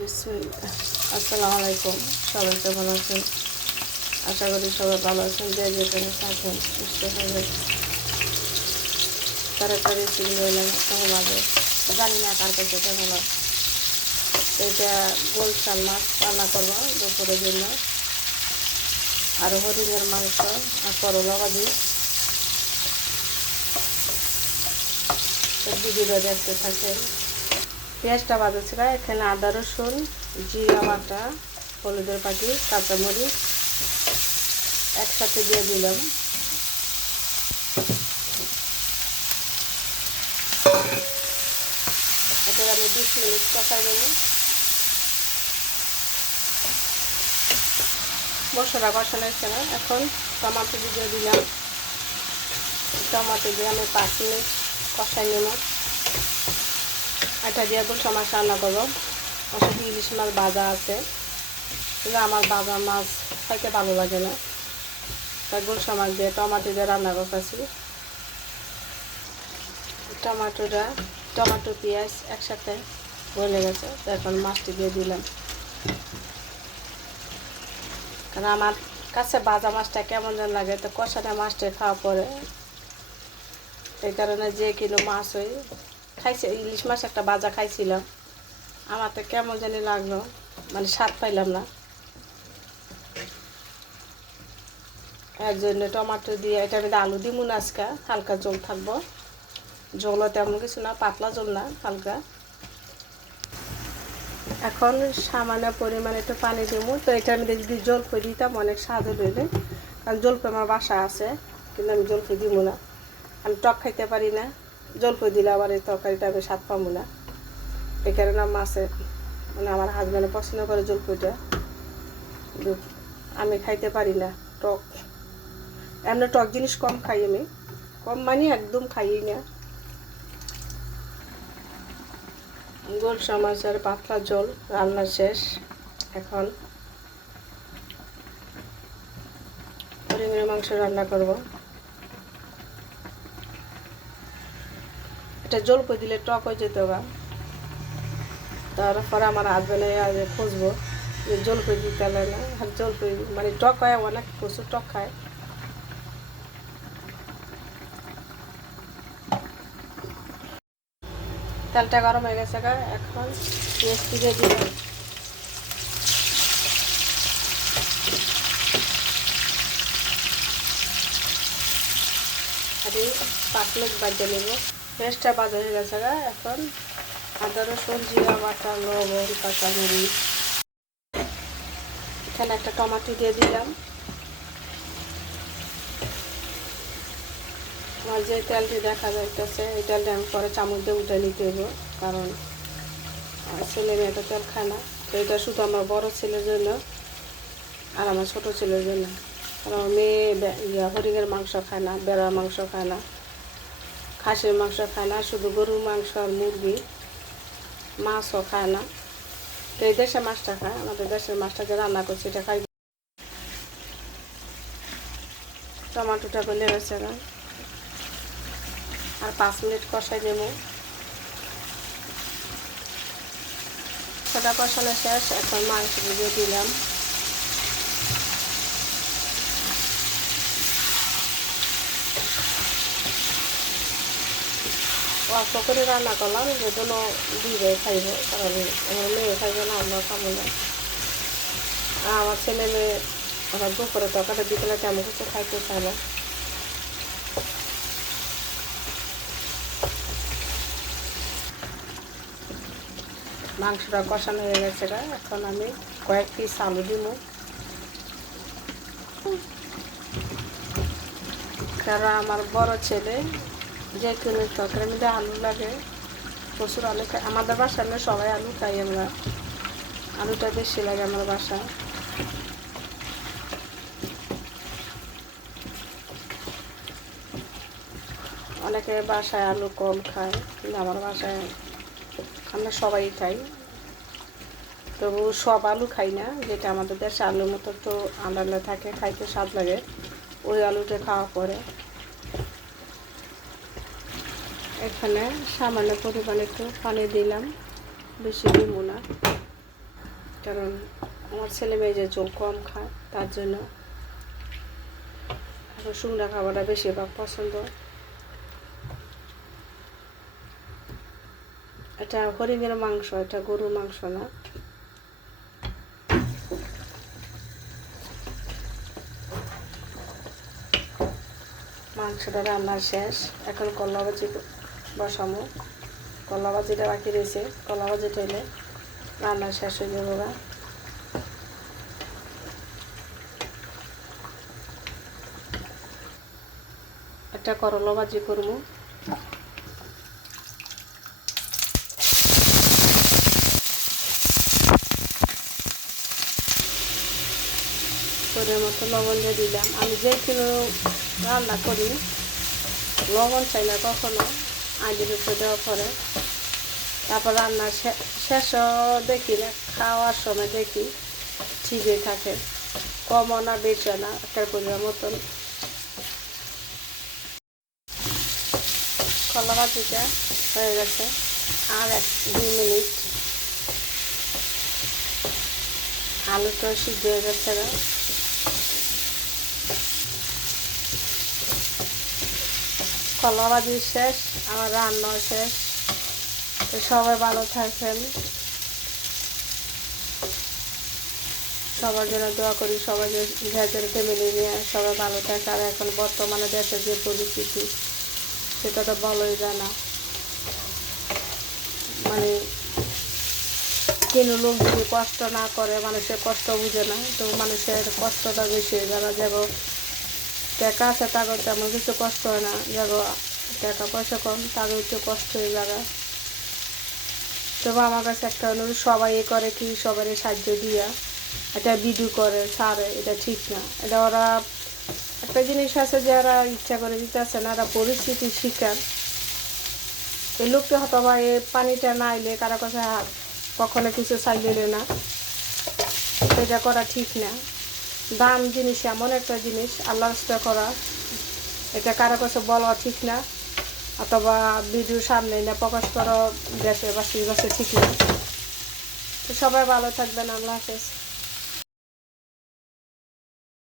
বিসমিল্লাহ আসসালামু আলাইকুম সবাই কেমন আছেন? আশা করি সবাই ভালো আছেন। যে যেখানে থাকেন, সুস্থ থাকবেন তার একটা রেসিপি হইলাম কেমন জানি না কার কাছে কেমন এটা গোল চাল মাছ রান্না করব দুপুরের জন্য। আর হরিণের মাংস আর করলা ভাজি। ভিডিওটা দেখতে থাকেন। পেঁয়াজটা বাজাচ্ছিল এখানে আদা, রসুন, জিরা বাটা, হলুদের পাখি কাঁচামরিচ একসাথে দিয়ে দিলাম। এটা আমি বিশ মিনিট কষাই দেব মশলা কষানো হচ্ছে না, এখন টমাটো দিয়ে দিলাম। টমাটো দিয়ে আমি পাঁচ মিনিট কষাই নেব। এটা দিয়ে গুলশা মাছ রান্না করব সাথে ইলিশ মাছ বাজা আছে। কিন্তু আমার বাবা মাছ খাইতে ভালো লাগে না। তাই গুলশা মাছ দিয়ে টমাটো দিয়ে রান্না করতেছি। টমাটোটা, টমাটো পেঁয়াজ একসাথে গলে গেছে এখন মাছটি দিয়ে দিলাম। কারণ আমার কাছে বাজা মাছটা কেমন যেন লাগে, তো কষাটা মাছটা খাওয়া পরে। এই কারণে যে কিলো মাছ হই খাইছে, ইলিশ মাছ একটা ভাজা খাইছিলাম। আমার তো কেমন জানি লাগল মানে স্বাদ পাইলাম না। এর জন্য টমাটো দিয়ে, এটা আমি আলু দিব না আজকে, হালকা জল থাকব। জলও তেমন কিছু না, পাতলা জল না, হালকা। এখন সামান্য পরিমাণে একটু পানি দেবো তো এটা আমি যদি জল জলফই দিতাম, অনেক স্বাদ হইলে কারণ জলফই আমার বাসা আছে, কিন্তু আমি জলফই দিব না। আমি টক খাইতে পারি না। জলফই দিলে আবার এই তরকারিটা আমি স্বাদ পাবো না। এই কারণে মাছে মানে আমার হাজব্যান্ডে পছন্দ করে জলফইটা কিন্তু আমি খাইতে পারি না, টক। এমনি টক জিনিস কম খাই আমি, কম মানে একদম খাই না। গোল সমাচার পাতলা জল, রান্না শেষ, এখন হরিণের মাংস রান্না করব। এটা জল করে দিলে, টক হয়ে যেত বা তারপরে আমার হাজবেন্ডে খুঁজবো যে জল করে দিতে পারলে না। আর জল করে মানে টক হয়, অনেক প্রচুর টক খায়। তেলটা গরম হয়ে গেছে এখন পেঁয়াজ দিয়ে দিব। আর পাঁচ মিনিট বাজে নেব। পেঁয়াজটা বাজা হয়ে গেছে এখন আদা, রসুন, জিরা, বাটা, লবণ, কাঁচামরিচ। এখানে একটা টমাটো দিয়ে দিলাম। আমার যে তেলটি দেখা যাইতেছে, এই তেলটা আমি পরে চামচ দিয়ে উঠে নিতে দেবো কারণ ছেলে মেয়েটা তেল খায় না। তো এটা শুধু আমার বড় ছেলের জন্য আর আমার ছোটো ছেলের জন্য। কারণ মেয়ে হরিণের মাংস খায় না, বেড়ার মাংস খায় না। খাসির মাংস খায় না, শুধু গরুর মাংস আর মুরগি, মাছও খায় না। তো এই দেশের মাছটা খায়, আমাদের দেশের মাছটা যে রান্না করছি, এটা খাই টমাটোটা গলে গেছে না? আর পাঁচ মিনিট কষাই দেব সেটা কষানো শেষ, এখন মাংস দিয়ে দিলাম। অল্প করে রান্না করলাম যেজন্য দিবে খাইব কারণ আমার মেয়ে খাইবে না আমরা খাব না আমার ছেলে মেয়ে আমার দুপুরে তরকারি বিকেলে তেমন কিছু খাইতে চায় না মাংসটা কষানো হয়ে গেছে এখন আমি কয়েক পিস আলু দিব কারণ আমার বড় ছেলে যে কোনো তরকারির মধ্যে আলু লাগে। প্রচুর আলু খাই আমাদের বাসায় না সবাই আলু খাই আমরা। আলুটা বেশি লাগে আমার বাসায়। অনেকে বাসায় আলু কম খায়, কিন্তু আমার বাসায় আমরা সবাই খাই। তবু সব আলু খাই না, যেটা আমাদের দেশে আলুর মতো একটু আলাদা থাকে, খাইতে স্বাদ লাগে। ওই আলুটা খাওয়া পরে। এখানে সামান্য পরিমাণে একটু পানি দিলাম, বেশি দিব না। কারণ আমার ছেলে মেয়ে যে জল কম খায়, তার জন্য শুকনা খাবারটা বেশিরভাগ পছন্দ। এটা হরিণের মাংস, এটা গরুর মাংস না। মাংসটা রান্না শেষ। এখন কলা বসামো কলা ভাজিটা বাকি রয়েছে কলা ভাজিটা হলে রান্না শেষ হয়ে যাবে ওরা। একটা করলা ভাজি করব। করে মতো লবণ দিয়ে দিলাম। আমি যে কিলো রান্না করি লবণ চাই না কখনো। আজের উপরে দেওয়ার পরে তারপর রান্না শে- শেষও দেখি না, খাওয়ার সময় দেখি ঠিকই থাকে। কমও না বেশি না, একটা পরিমাণ মতন। কলা ভাজিটা হয়ে গেছে, আর এক, দুই মিনিট। আলুটা সিদ্ধ হয়ে গেছে কলা ভাজি শেষ, আমার রান্না শেষ। তো সবাই ভালো থাকেন সবার জন্য দোয়া করি, সবাই ভেজের ফ্যামিলি নিয়ে সবাই ভালো থাকে। আর এখন বর্তমানে দেশের যে পরিস্থিতি, সেটা তো ভালোই জানা মানে কেন লোক যদি কষ্ট না করে, মানুষের কষ্ট বুঝে না, তো মানুষের কষ্টটা বেশি যারা যাব। টাকা আছে তাদের তেমন কিছু কষ্ট হয় না। যাব টাকা পয়সা কম তাদের একটু কষ্ট হয়ে যাবে। তবে আমার কাছে একটা অনুরোধ, সবাই এ করে কি সবারই সাহায্য দিয়া। এটা ভিডিও করে ছাড়ে এটা ঠিক না। এটা ওরা, একটা জিনিস আছে যারা ইচ্ছা করে দিতে আছে না, ওরা পরিস্থিতি শিকার। এই লোকটা হয়তো বা এই পানিটা না এলে কারও কাছে হাত কখনো কিছু চাইলে না। এটা করা ঠিক না। দাম জিনিস, এমন একটা জিনিস আল্লাহ রাস্তা করা। এটা কারও কাছে বলা ঠিক না, অথবা ভিডিও সামনে না প্রকাশ করা দেশে বাসি বাসে ঠিক না। তো সবাই ভালো থাকবেন, আল্লাহ হাফেজ।